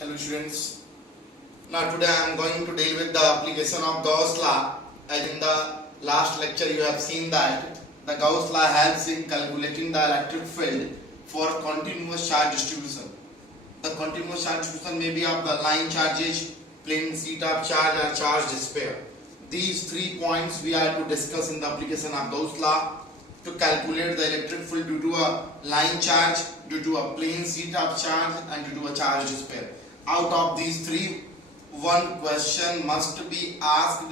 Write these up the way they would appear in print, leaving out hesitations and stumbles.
Hello students. Now today I am going to deal with the application of Gauss law. As in the last lecture you have seen that the Gauss law helps in calculating the electric field for continuous charge distribution. The continuous charge distribution may be of the line charges, plane sheet of charge or charge sphere. These 3 points we are to discuss in the application of Gauss law to calculate the electric field due to a line charge, due to a plane sheet of charge and due to a charge sphere. Out of these 3, one question must be asked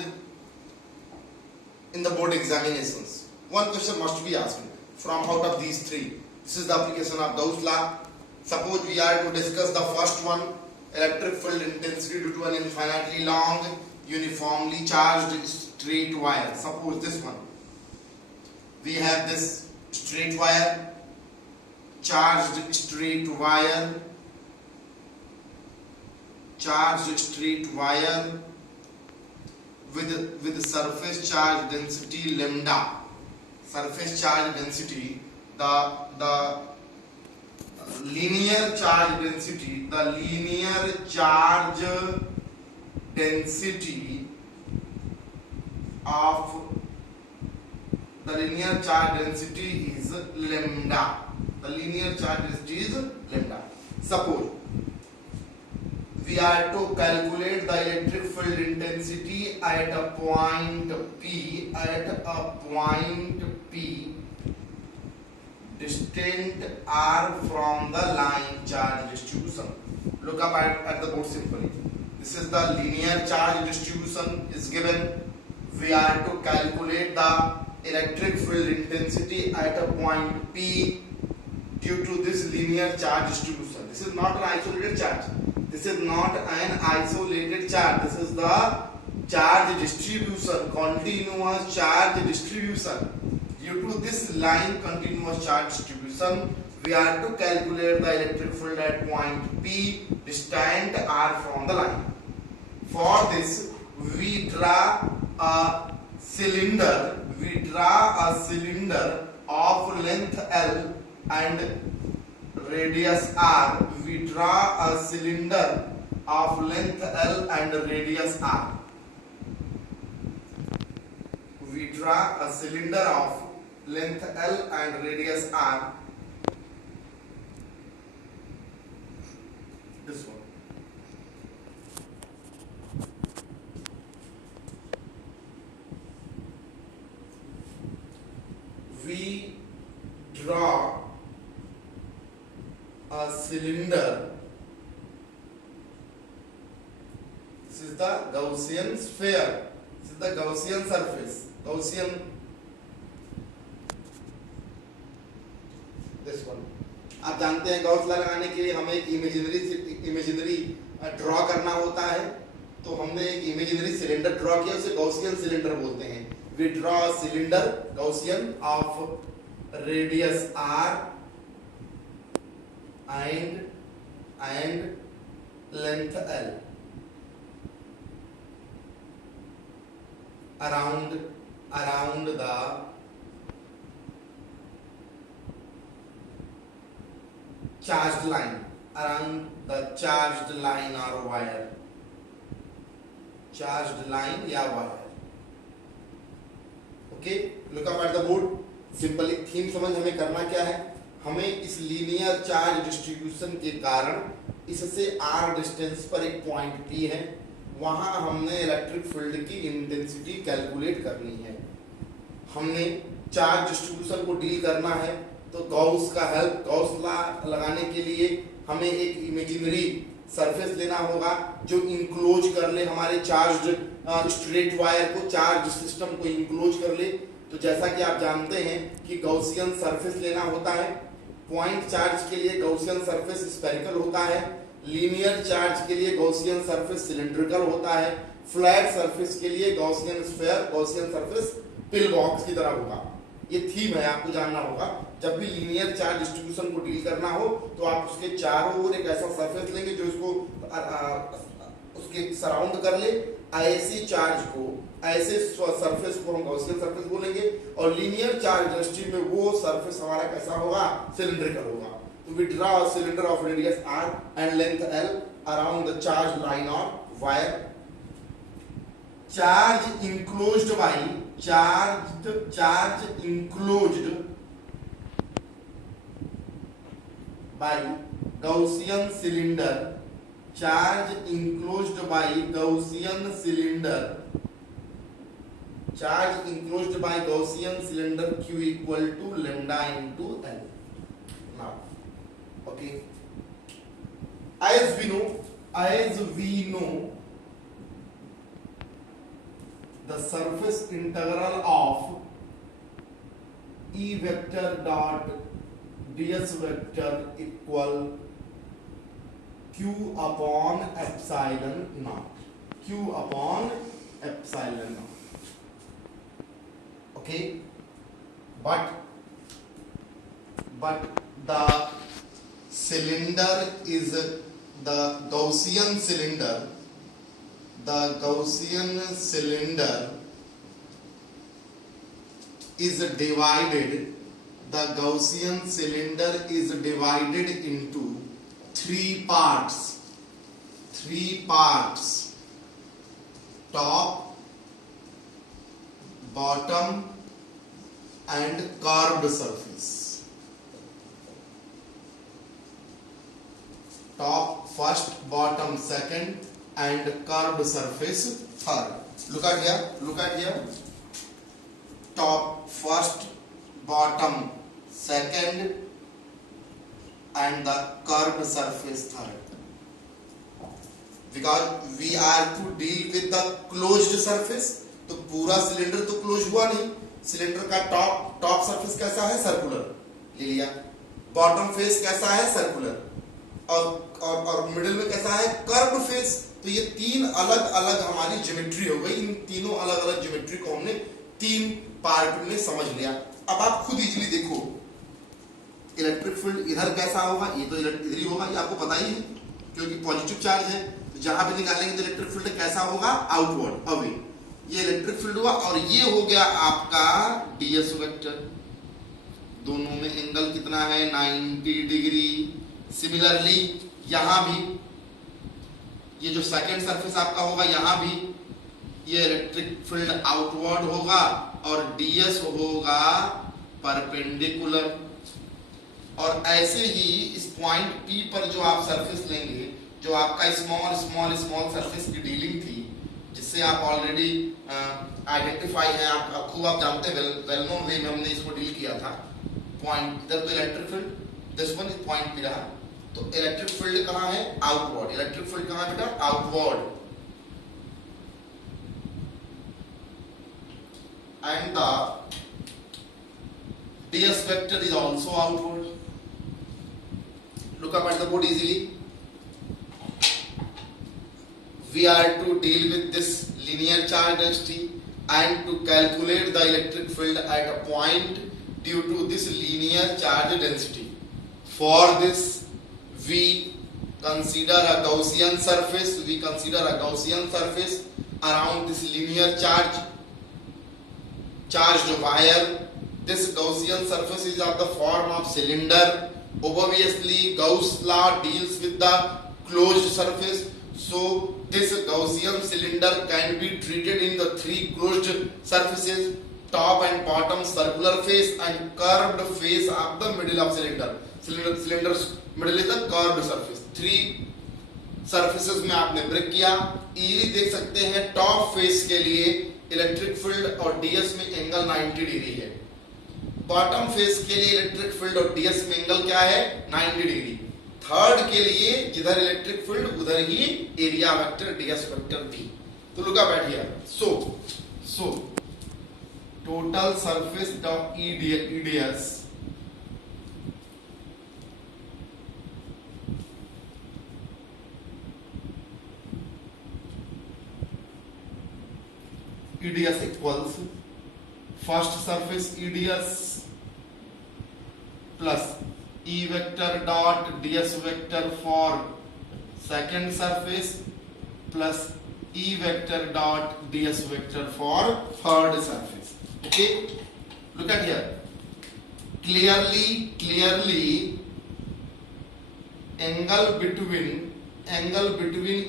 in the board examinations. One question must be asked from out of these 3. This is the application of Gauss law. Suppose we are to discuss the first one, electric field intensity due to an infinitely long, uniformly charged straight wire. Suppose this one. We have this straight wire, charged straight wire, with surface charge density lambda. Surface charge density, the linear charge density, is lambda. The linear charge density is lambda. Suppose we are to calculate the electric field intensity at a point P, distant r from the line charge distribution. Look up at the board simply. This is the linear charge distribution is given. We are to calculate the electric field intensity at a point P due to this linear charge distribution. This is not an isolated charge. This is not an isolated charge. This is the charge distribution, continuous charge distribution. Due to this line continuous charge distribution, we are to calculate the electric field at point P, distant r from the line. For this, we draw a cylinder of length L and radius r. We draw a cylinder of length L and radius r. We draw a cylinder of length L and radius r. This one. We draw a cylinder. This is the Gaussian sphere. This is the Gaussian surface. Gaussian. This one. आप जानते हैं Gauss लगाने के लिए हमें एक imaginary draw करना होता है. तो हमने एक इमेजिनरी सिलेंडर ड्रॉ किया, उसे गॉसियन सिलेंडर बोलते हैं. We draw a cylinder Gaussian of radius r and length L around the charged line, or wire, charged line या wire. Okay, look up at the board. Simply theme समझ हमें करना क्या है. हमें इस लीनियर चार्ज डिस्ट्रीब्यूशन के कारण इससे r डिस्टेंस पर एक पॉइंट P है, वहां हमने इलेक्ट्रिक फील्ड की इंटेंसिटी कैलकुलेट करनी है. हमने चार्ज डिस्ट्रीब्यूशन को डील करना है, तो गॉस लॉ लगाने के लिए हमें एक इमेजिनरी सरफेस लेना होगा जो इंक्लोज कर ले हमारे चार्ज स्ट्रेट वायर को, चार्ज सिस्टम को इंक्लोज कर ले. तो जैसा कि आप जानते हैं कि गॉसियन सरफेस लेना होता है. पॉइंट चार्ज के लिए गॉसियन सरफेस स्फेरिकल होता है, लीनियर चार्ज के लिए गॉसियन सरफेस सिलिंड्रिकल होता है, फ्लैट सरफेस के लिए गॉसियन सरफेस पिल बॉक्स की तरह होगा. ये थीम है, आपको जानना होगा. जब भी लीनियर चार्ज डिस्ट्रीब्यूशन को डील करना हो तो आप उसके चारों ओर एक ऐसा सरफेस लेंगे जो इसको उसके सराउंड कर ले. ऐसी चार्ज को, ऐसे सरफेस को हम गॉसियन सरफेस बोलेंगे, और लीनियर चार्ज दृष्टि में वो सरफेस हमारा कैसा होगा, सिलिंड्रिकल होगा. we draw a cylinder of radius r and length l around the charged line or wire. Charge enclosed by Gaussian cylinder. Charge enclosed by Gaussian cylinder Q equal to lambda into L. Now, okay. As we know, the surface integral of E vector dot ds vector equal Q upon epsilon naught. Okay, but the cylinder is the Gaussian cylinder. The Gaussian cylinder is divided. The Gaussian cylinder is divided into three parts. Top, bottom and curved surface. Top first, bottom second and curved surface third. Look at here. Top first, bottom second and the curved surface third. Because we are to deal with the closed surface, तो पूरा cylinder तो close हुआ नहीं. Cylinder का top surface कैसा है? Circular ले लिया. बॉटम फेस कैसा है? सर्कुलर. और मिडिल में कैसा है? Curved face. तो ये तीन अलग अलग हमारी ज्योमेट्री हो गई. इन तीनों अलग अलग ज्योमेट्री को हमने तीन पार्ट में समझ लिया. अब आप खुद इजीली देखो इलेक्ट्रिक फील्ड इधर कैसा होगा. ये तो इधर ही होगा, ये आपको पता ही है क्योंकि पॉजिटिव चार्ज है. तो जहां पे निकालेंगे तो इलेक्ट्रिक फील्ड कैसा होगा? Outward, away. ये इलेक्ट्रिक फील्ड हुआ और ये हो गया आपका ds वेक्टर. दोनों में एंगल कितना है? 90 डिग्री. सिमिलरली यहां भी ये जो सेकंड सरफेस आपका होगा, यहां भी ये इलेक्ट्रिक फील्ड आउटवर्ड होगा और ds होगा परपेंडिकुलर. और ऐसे ही इस पॉइंट P पर जो आप सरफेस लेंगे, जो आपका स्मॉल सरफेस की डीलिंग थी, जिससे आप ऑलरेडी आइडेंटिफाई है, आप खूब आप जानते हैं, वेल नोन वे में हमने इसको डील किया था. पॉइंट इधर तो electric field, this one is point P रहा. तो इलेक्ट्रिक फील्ड कहां है? आउटवर्ड. इलेक्ट्रिक फील्ड कहां है बेटा? Outward. And the ds vector is also outward. Look up at the board easily. We are to deal with this linear charge density and to calculate the electric field at a point due to this linear charge density. For this, we consider a Gaussian surface. Around this linear charged wire. This Gaussian surface is of the form of cylinder. Obviously, Gauss law deals with the closed surface. So, this Gaussian cylinder can be treated in the three closed surfaces: top and bottom circular face and curved face of the middle of cylinder. Cylinder's middle is the curved surface. Three surfaces में आपने break किया. Easily देख सकते हैं top face के लिए electric field और ds में एंगल 90 डिग्री है. बॉटम फेस के लिए इलेक्ट्रिक फील्ड और ds में एंगल क्या है? 90 डिग्री. थर्ड के लिए जिधर इलेक्ट्रिक फील्ड उधर ही एरिया वेक्टर ds वेक्टर भी. तो look at here. So total surface of EDS equals first surface EDS plus E vector dot ds vector for second surface plus E vector dot ds vector for third surface. Okay, look at here. Clearly angle between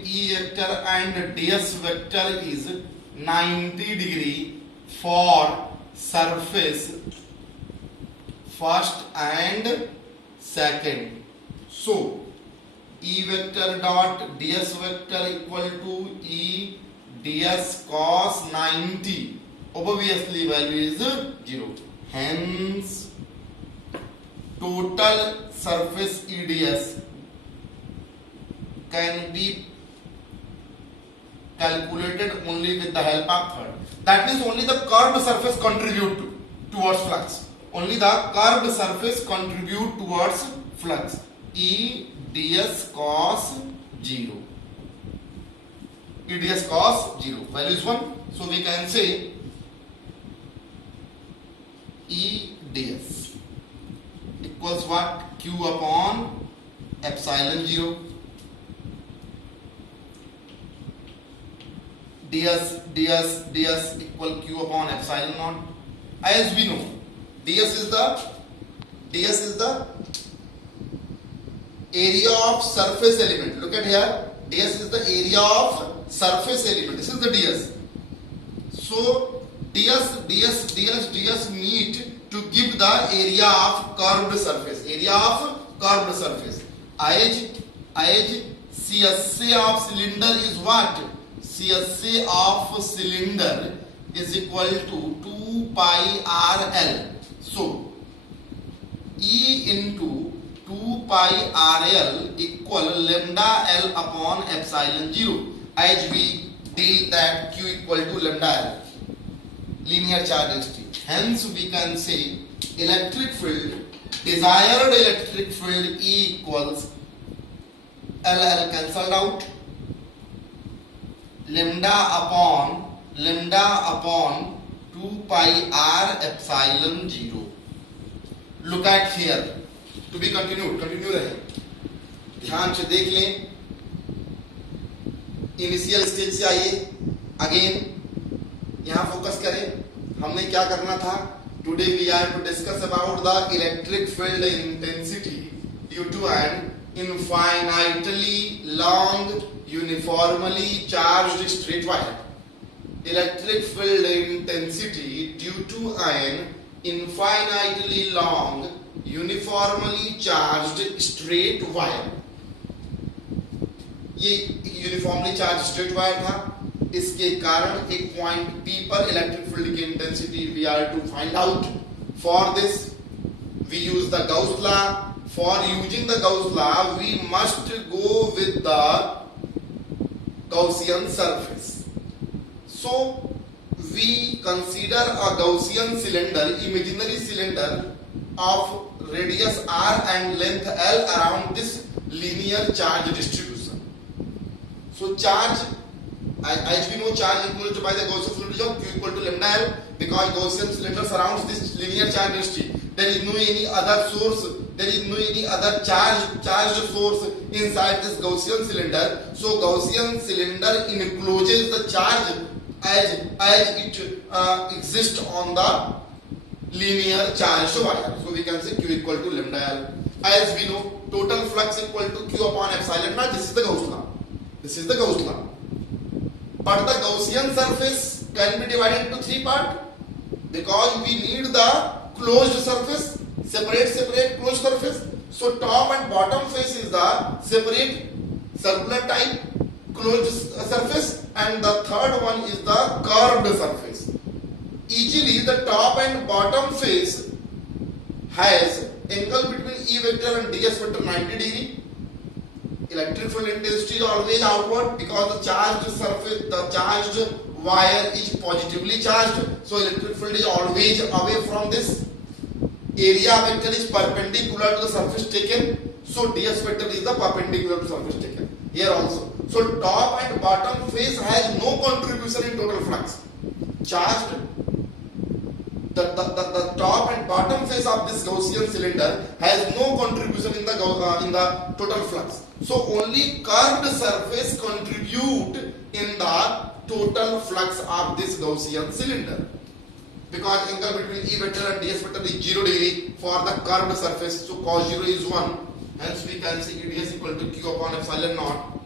E vector and ds vector is 90 degree for surface first and second. So E vector dot ds vector equal to E ds cos 90. Obviously value is 0. Hence total surface EDS can be calculated only with the help of third. That means only the curved surface contribute towards flux. Only the curved surface contribute towards flux. E ds cos 0. E ds cos 0. Value is 1. So we can say E ds equals what? Q upon epsilon 0. ds equal Q upon epsilon naught. As we know, ds is the area of surface element. Look at here, ds is the area of surface element. This is the ds. So ds need to give the area of curved surface. As CSA of cylinder is what? CSA of cylinder is equal to 2 pi RL. So E into 2 pi RL equal lambda L upon epsilon 0. As we deal that Q equal to lambda L, linear charge density. Hence we can say electric field, desired electric field E equals LL cancelled out, lambda upon 2 pi R epsilon 0. Look at here. To be continued. continue रहे, ध्यान से देख लें. Initial stage से आइए, again यहां focus करें. हमने क्या करना था? Today we are to discuss about the electric field intensity due to an infinitely long uniformly charged straight wire. Electric field intensity due to an infinitely long uniformly charged straight wire. ये uniformly charge straight wire था. इसके कारण एक point P पर electric field की intensity we are to find out. For this we use the Gauss law. For using the Gauss law, we must go with the Gaussian surface. So, we consider a Gaussian cylinder, imaginary cylinder of radius r and length l around this linear charge distribution. So, charge, as we know, charge enclosed by the Gaussian cylinder of Q equal to lambda l, because Gaussian cylinder surrounds this linear charge density. There is no any other source. There is no any other charged source inside this Gaussian cylinder. So Gaussian cylinder encloses the charge as it exists on the linear charged wire. So we can say Q equal to lambda L. As we know, total flux equal to Q upon epsilon naught. This is the Gauss law. But the Gaussian surface can be divided into 3 parts, because we need the closed surface, separate closed surface. So top and bottom face is the separate circular type closed surface, and the third one is the curved surface. Easily the top and bottom face has angle between E vector and ds vector 90 degree. Electric field intensity is always outward, because the charged surface, the charged wire is positively charged. So electric field is always away from this. Area vector is perpendicular to the surface taken. So ds vector is the perpendicular to surface taken. Here also. So top and bottom face has no contribution in total flux. Charged. The top and bottom face of this Gaussian cylinder has no contribution in the total flux. So only curved surface contribute in the total flux of this Gaussian cylinder, because angle between E vector and ds vector is 0 degree for the curved surface. So cos 0 is 1. Hence we can say ds equal to q upon epsilon naught.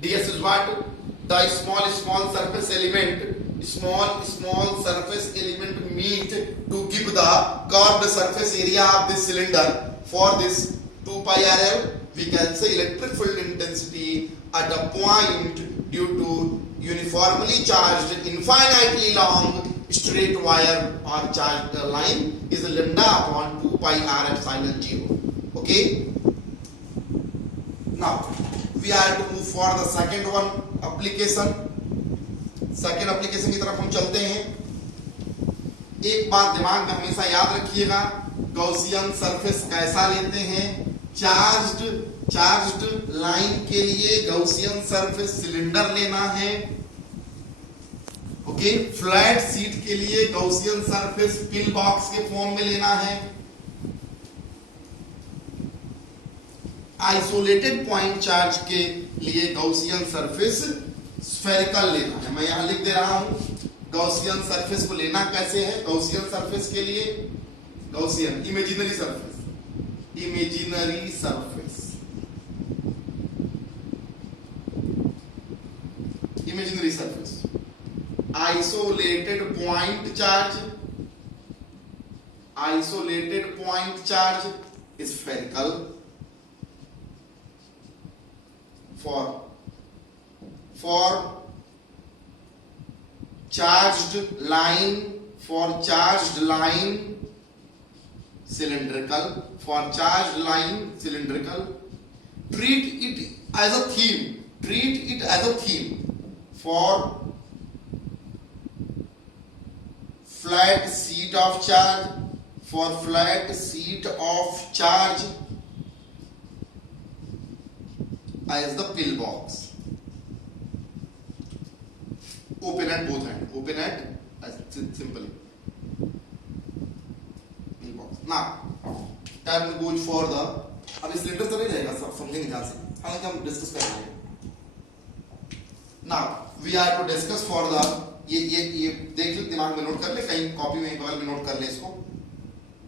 ds is what? The small surface element, small surface element meet to give the curved surface area of this cylinder. For this 2 pi rl, we can say electric field intensity at a point due to uniformly charged infinitely long straight wire or charged line is lambda upon 2 pi r epsilon 0. Okay, now we are to move for the second one application. Second application की तरफ हम चलते हैं. एक बात दिमाग में हमेशा याद रखिएगा, गॉसियन सरफेस कैसा लेते हैं? चार्ज्ड लाइन के लिए गॉसियन सरफेस सिलेंडर लेना है. ओके, फ्लैट सीट के लिए गॉसियन सरफेस पिल बॉक्स के फॉर्म में लेना है. आइसोलेटेड पॉइंट चार्ज के लिए गॉसियन सरफेस स्फेरिकल लेना है. मैं यहां लिख दे रहा हूं गॉसियन सरफेस को लेना कैसे है. गॉसियन सरफेस के लिए Gaussian imaginary surface isolated point charge spherical for charged line cylindrical. Treat it as a theme for flat sheet of charge as the pill box. Open at both ends. Simply pill box. Now turn goes for the, अब cylinder तो नहीं रहेगा, सब समझेंगे ध्यान से, हालांकि हम डिस्कस कर रहे हैं. Now we are to discuss for the, ये देख ले, दिमाग में नोट कर ले, कहीं कॉपी में बगल में नोट कर ले इसको,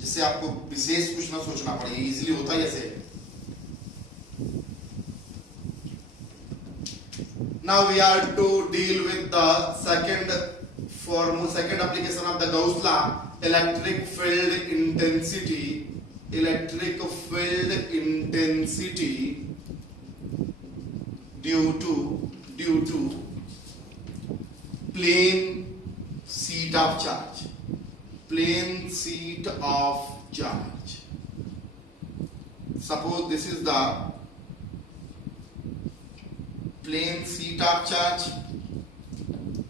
जिससे आपको विशेष कुछ ना सोचना पड़े. इजीली होता है ऐसे. Now we are to deal with the second application of the Gauss law, electric field intensity due to plane sheet of charge. Suppose this is the plane sheet of charge.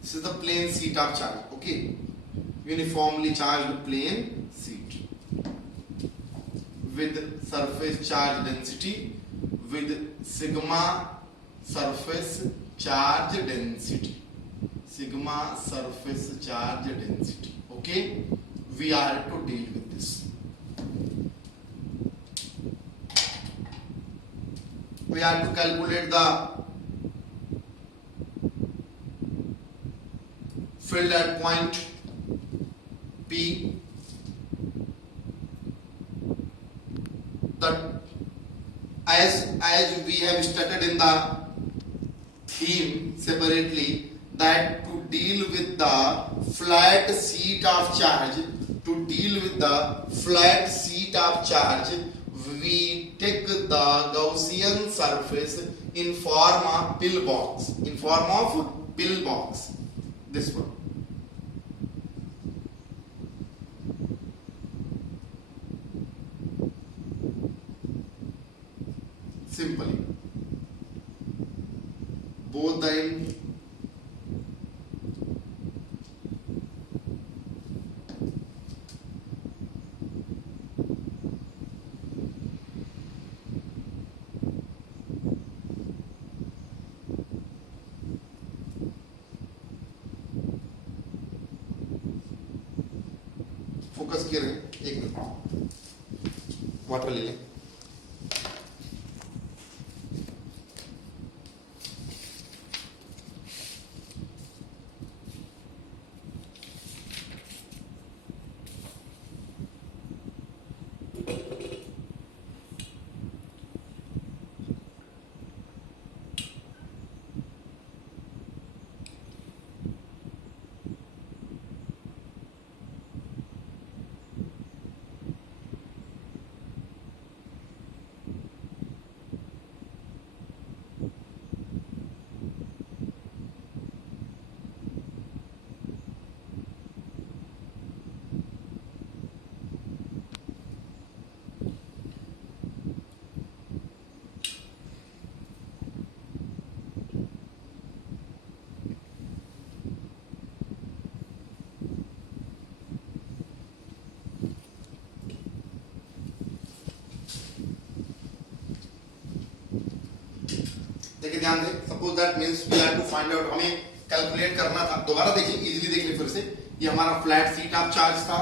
This is the plane sheet of charge. Okay, uniformly charged plane sheet with surface charge density with sigma surface charge density. Okay, we are to deal with this. We are to calculate the field at point P. That as we have stated in the theme separately, that to deal with the flat sheet of charge, we take the Gaussian surface in form of pill box. This one. Simply both the end focus किए रहे. एक minute water ले लें. देखिए ध्यान दें, suppose that means we have to find out, हमें calculate करना था। दोबारा देखिए, इजीली देख लें फिर से। ये हमारा फ्लैट शीट ऑफ चार्ज था,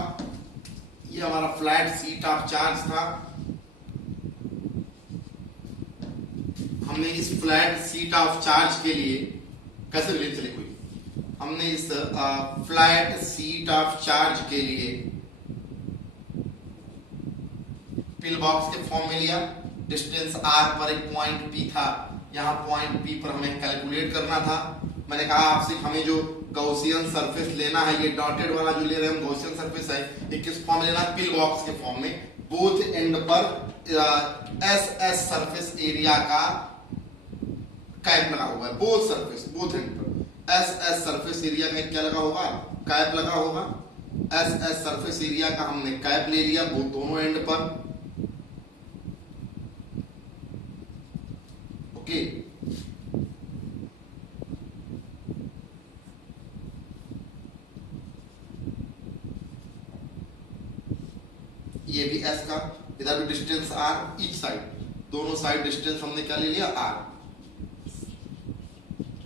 ये हमारा फ्लैट शीट ऑफ चार्ज था। हमने इस फ्लैट शीट ऑफ चार्ज के लिए कैसे रिलेट चले कोई, हमने इस फ्लैट शीट ऑफ चार्ज के लिए पिल बॉक्स के फॉर्म में लिया। डिस्टेंस r पर एक पॉइंट P था, यहाँ पॉइंट P पर हमें कैलकुलेट करना था। मैंने कहा आपसे हमें जो गॉसियन सरफेस लेना है, ये डॉटेड वाला जो ले रहे हैं हम गॉसियन सरफेस है, ये किस फॉर्म में लेना है, पिल बॉक्स के फॉर्म में। बोथ एंड पर एस सरफेस एरिया का कैप लगा हुआ है, बोथ सरफेस, बोथ एंड पर एस सरफेस एरिया में क्या लगा होगा, कैप लगा होगा। एस सरफेस एरिया का हमने कैप ले लिया दोनों एंड पर, ओके। ये भी एस का, इधर भी डिस्टेंस आर ईच साइड, दोनों साइड डिस्टेंस हमने क्या ले लिया, आर।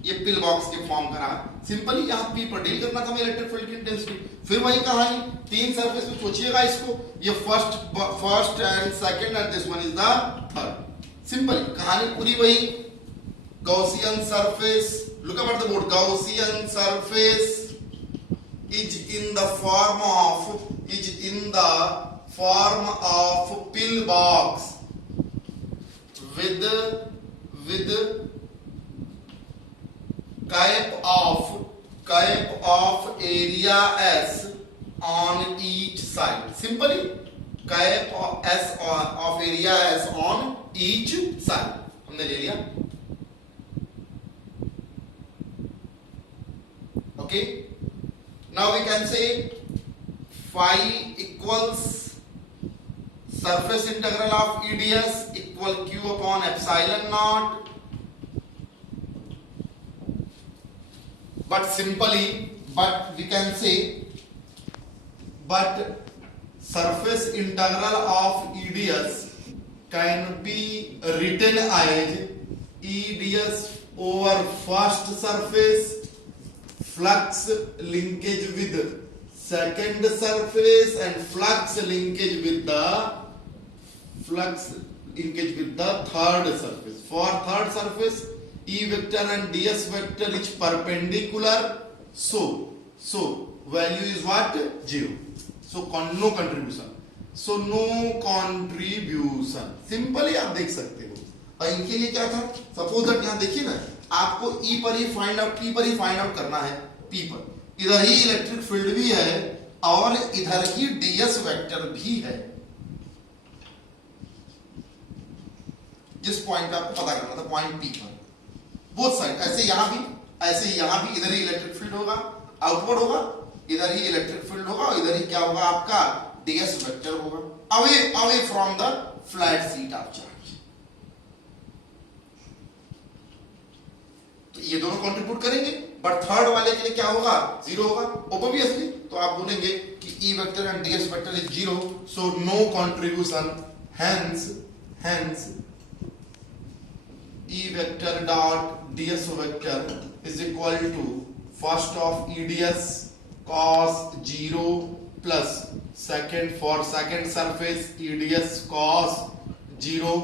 ये पिल बॉक्स के फॉर्म का रहा। सिंपली यहाँ पी पर डील करना था हमें इलेक्ट्रिक फील्ड की इंटेंसिटी। फिर वही कहानी, तीन सरफेस में सोचिएगा इसको, ये first and second and this one is the third. Simple कहानी पूरी वही। Gaussian surface, look at the board, Gaussian surface is in the form of pill box with cap of area S on each side. Simply cap of S of area S on each side हमने ले लिया, okay. Now we can say phi equals surface integral of EDS equal Q upon epsilon naught. But we can say, but surface integral of EDS can be written as EDS over first surface flux linkage with second surface and flux linkage with the third surface. For third surface, E vector and ds vector is perpendicular, so value is what, 0. So no contribution, so no contribution. Simply आप देख सकते हो। और इनके लिए क्या था, suppose that यहाँ देखिए ना, आपको E पर ही फाइंड आउट, P पर ही फाइंड आउट करना है, P पर इधर ही इलेक्ट्रिक फील्ड भी है और इधर ही ds वेक्टर भी है। जिस पॉइंट पे आपको पता करना था, पॉइंट P पर, बोथ साइड, ऐसे यहां भी, ऐसे यहां भी, इधर ही इलेक्ट्रिक फील्ड होगा, आउटवर्ड होगा, इधर ही इलेक्ट्रिक फील्ड होगा और इधर ही क्या होगा आपका, ds वेक्टर होगा, away from the flat sheet of charge. तो ये दोनों कंट्रीब्यूट करेंगे, बट थर्ड वाले के लिए क्या होगा, 0 होगा ऑब्वियसली। तो आप बोलेंगे कि E vector and ds vector is 0, so no contribution, hence E vector dot ds vector is equal to first of EDS cos 0 plus second, for second surface EDS cos 0.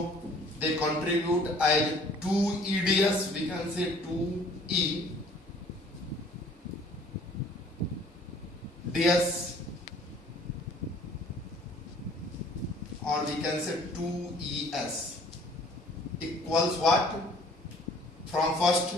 They contribute as 2 EDS, we can say 2E ds, or we can say 2ES equals what, from first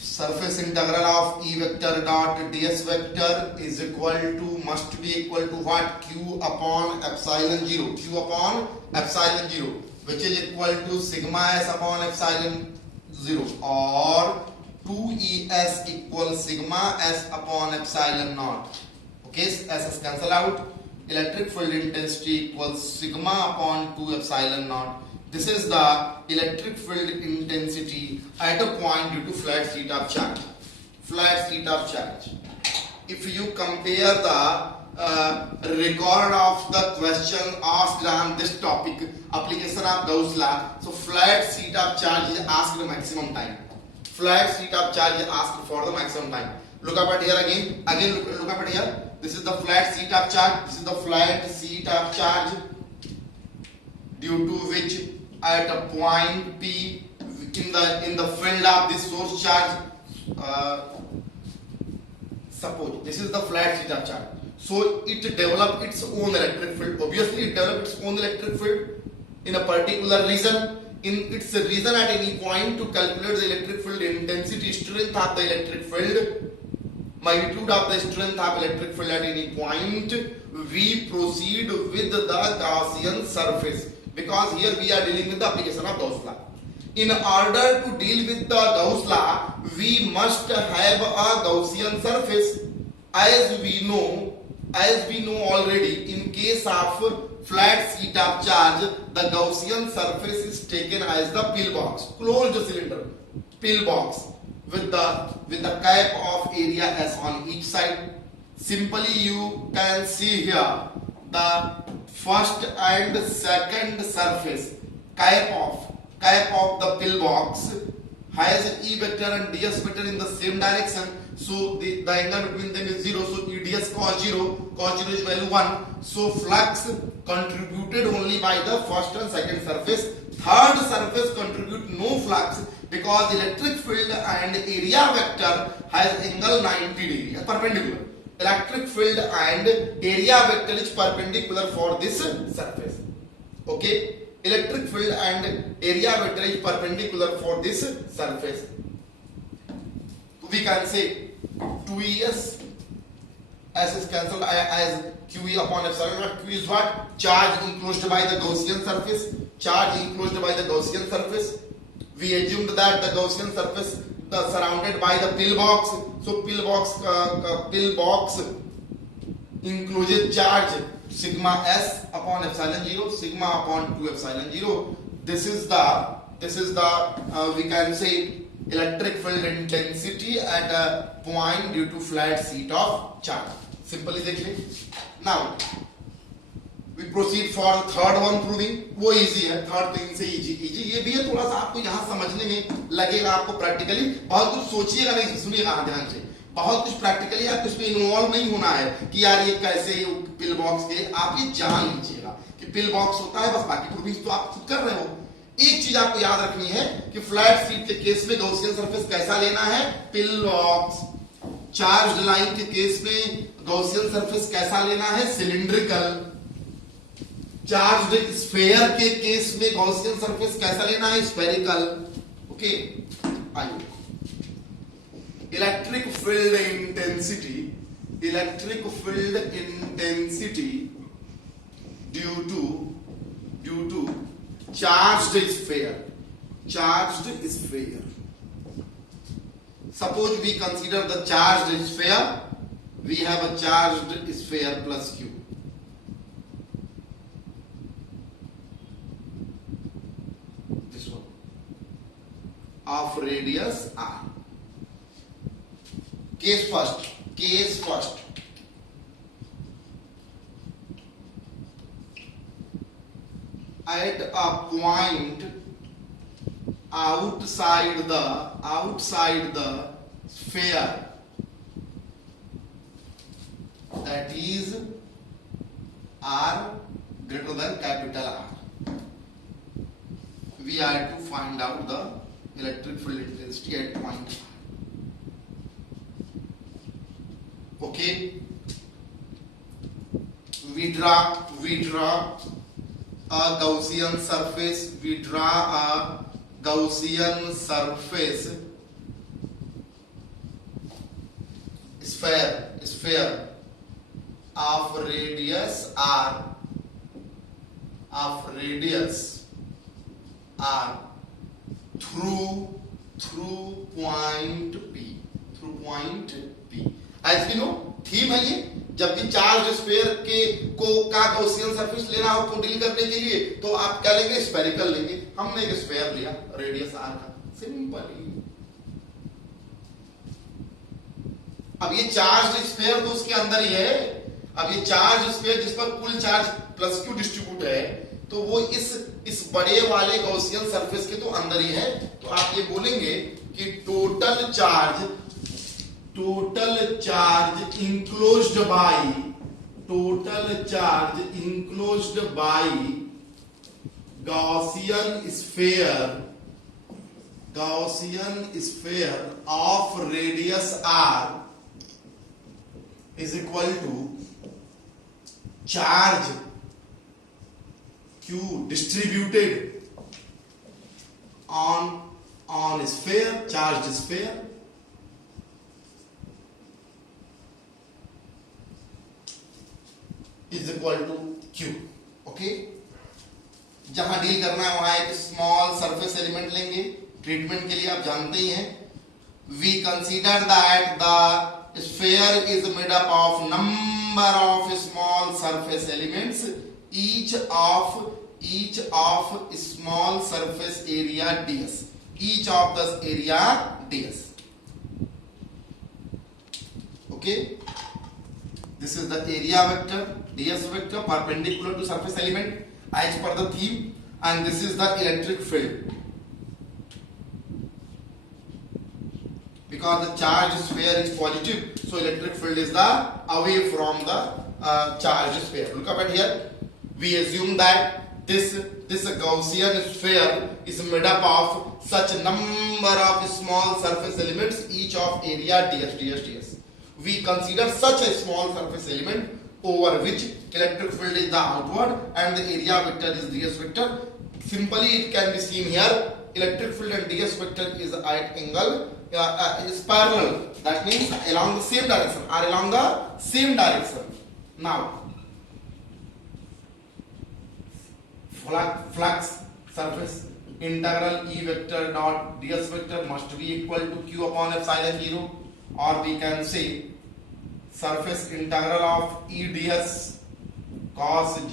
surface integral of E vector dot ds vector is equal to, must be equal to what, Q upon epsilon 0, Q upon epsilon 0, which is equal to sigma s upon epsilon 0, or 2ES equals sigma s upon epsilon naught. Okay, S cancel out. Electric field intensity equals sigma upon 2 epsilon naught. This is the electric field intensity at a point due to flat sheet of charge. Flat sheet of charge. If you compare the record of the question asked on this topic, application of Gauss law. So flat sheet of charge is asked maximum time. Flat sheet of charge is asked for the maximum time. Look up at here again. Look up at here. This is the flat sheet of charge. This is the flat sheet of charge, due to which at a point P in the field of this source charge, suppose this is the flat sheet of charge. So it develop its own electric field. Obviously, it develop its own electric field in a particular region. In its region at any point, to calculate the electric field intensity, strength of the electric field, magnitude of the strength of electric field at any point, we proceed with the Gaussian surface, because here we are dealing with the application of Gauss law. In order to deal with the Gauss law, we must have a Gaussian surface. As we know already, in case of flat sheet of charge, the Gaussian surface is taken as the pillbox, closed cylinder, pillbox, with the cap of area S on each side. Simply you can see here the first and second surface, cap of the pillbox has E vector and ds vector in the same direction. So the angle between them is 0. So ds cos 0 is value 1. So flux contributed only by the first and second surface. Third surface contribute no flux, because electric field and area vector has angle 90 degree, perpendicular. Electric field and area vector is perpendicular for this surface. Okay, electric field and area vector is perpendicular for this surface. We can say 2es, S is cancelled as QE upon epsilon naught. Q is what? Charge enclosed by the Gaussian surface. Charge enclosed by the Gaussian surface. We assumed that the Gaussian surface surrounded by the pillbox. So pillbox enclosed charge sigma S upon epsilon 0, sigma upon 2 epsilon 0. This is the we can say electric field intensity at a point due to flat sheet of charge. Simply देख लें. Now we proceed for third one proving. वो easy है, third thing से easy ये भी है. थोड़ा सा आपको यहाँ समझने में लगेगा, आपको प्रैक्टिकली बहुत कुछ सोचिएगा नहीं, सुनिएगा ध्यान से. बहुत कुछ प्रैक्टिकली आप इसमें इन्वॉल्व नहीं होना है कि यार ये कैसे पिल बॉक्स के, आप ये जान लीजिएगा कि पिल बॉक्स होता है, बस बाकी प्रूविंग तो आप खुद कर रहे हो. एक चीज आपको याद रखनी है कि फ्लैट शीट के केस में गॉसियन सरफेस कैसा लेना है, पिल बॉक्स. चार्ज लाइन के केस में गॉसियन सरफेस कैसा लेना है, सिलिंड्रिकल. चार्ज्ड स्फीयर के केस में गॉसियन सरफेस कैसा लेना है, स्फेरिकल. ओके, आइए. Electric field intensity due to charged sphere. Suppose we consider the charged sphere. We have a charged sphere plus Q. This one of radius R. Case first. At a point outside the sphere, that is R greater than capital R, we have to find out the electric field intensity at point R. Okay, we draw a Gaussian surface. We draw a Gaussian surface sphere of radius R through point P. As we know, theme है ये. जब भी charge sphere का Gaussian surface लेना हो को deal करने के लिए, तो आप क्या लेंगे, स्फेरिकल लेंगे. हमने एक स्फीयर लिया रेडियस आर का, सिंपल. अब ये चार्ज स्फीयर तो उसके अंदर ही है. अब ये चार्ज स्फीयर जिस पर कुल चार्ज प्लस क्यू डिस्ट्रीब्यूट है, तो वो इस बड़े वाले गॉसियन सरफेस के तो अंदर ही है। तो आप ये बोलेंगे कि total charge enclosed by Gaussian sphere of radius r is equal to charge q distributed on sphere, charged sphere, is equal to q. Okay, जहां डील करना है वहां एक स्मॉल सरफेस एलिमेंट लेंगे। ट्रीटमेंट के लिए आप जानते ही हैं, we consider that the sphere is made up of number of small surface elements, each of small surface area ds, each of the area ds. Okay, this is the area vector, ds vector perpendicular to surface element as per the theme, and this is the electric field. Because the charge sphere is positive, so electric field is the away from the charge sphere. Look up at here. We assume that this Gaussian sphere is made up of such number of small surface elements, each of area ds. We consider such a small surface element over which electric field is the outward and the area vector is ds vector. Simply it can be seen here, electric field and ds vector is at angle, is parallel. That means along the same direction. Now flux surface integral E vector dot ds vector must be equal to q upon epsilon 0, or we can say surface integral of E ds cos 0